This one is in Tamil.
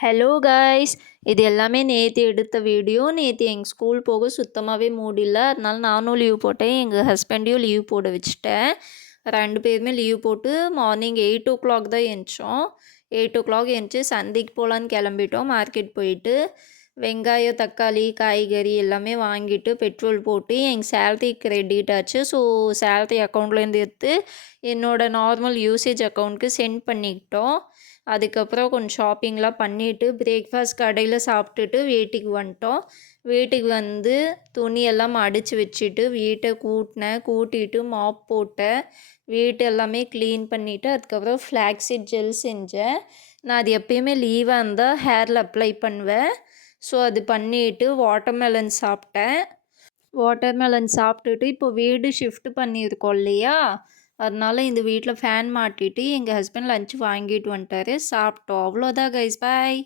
Hello guys! இது எல்லாமே நேத்து எடுத்த வீடியோ. நேத்து எங்க ஸ்கூல் போக சுத்தமாவே மூட் இல்ல. அதனால நானும் லீவ் போட்டேன். எங்க ஹஸ்பண்டையும் லீவ் போட வச்சுட்டேன். 2 பேருமே லீவ் போட்டு மார்னிங் 8:00 தான் எந்திச்சோம். 8:00 எந்திச்சு சந்தைக்கு போலான்னு கிளம்பிட்டோம். மார்க்கெட் போயிட்டு, வெங்காயம், தக்காளி, காய்கறி எல்லாமே வாங்கிட்டு பெட்ரோல் போட்டு எங்க சேலரி கிரெடிட் ஆச்சு. ஸோ சேலரி அக்கௌண்ட்லேருந்து எடுத்து என்னோட நார்மல் யூசேஜ் அக்கௌண்ட்க்கு சென்ட் பண்ணிக்கிட்டோம். அதுக்கப்புறம் கொஞ்சம் ஷாப்பிங்லாம் பண்ணிவிட்டு பிரேக்ஃபாஸ்ட் கடையில் சாப்பிட்டுட்டு வீட்டுக்கு வந்துட்டோம். வீட்டுக்கு வந்து துணியெல்லாம் மடித்து வச்சுட்டு வீட்டை கூட்டிட்டு மாப் போட்டேன். வீட்டு எல்லாமே க்ளீன் பண்ணிவிட்டு அதுக்கப்புறம் ஃப்ளாக்ஸீட் ஜெல் செஞ்சேன். நான் அது எப்பயுமே லீவாக இருந்தால் ஹேரில் அப்ளை பண்ணுவேன். ஸோ அது பண்ணிவிட்டு வாட்டர்மெலன் சாப்பிட்டேன். வாட்டர்மெலன் சாப்பிட்டுட்டு இப்போ வீடு ஷிஃப்ட் பண்ணியிருக்கோம் இல்லையா, அதனால இந்த வீட்டில் ஃபேன் மாட்டிட்டு எங்கள் ஹஸ்பண்ட் லஞ்ச் வாங்கிட்டு வந்துட்டாரு. சாப்பிட்டோம். அவ்வளோதான் கைஸ், பாய்.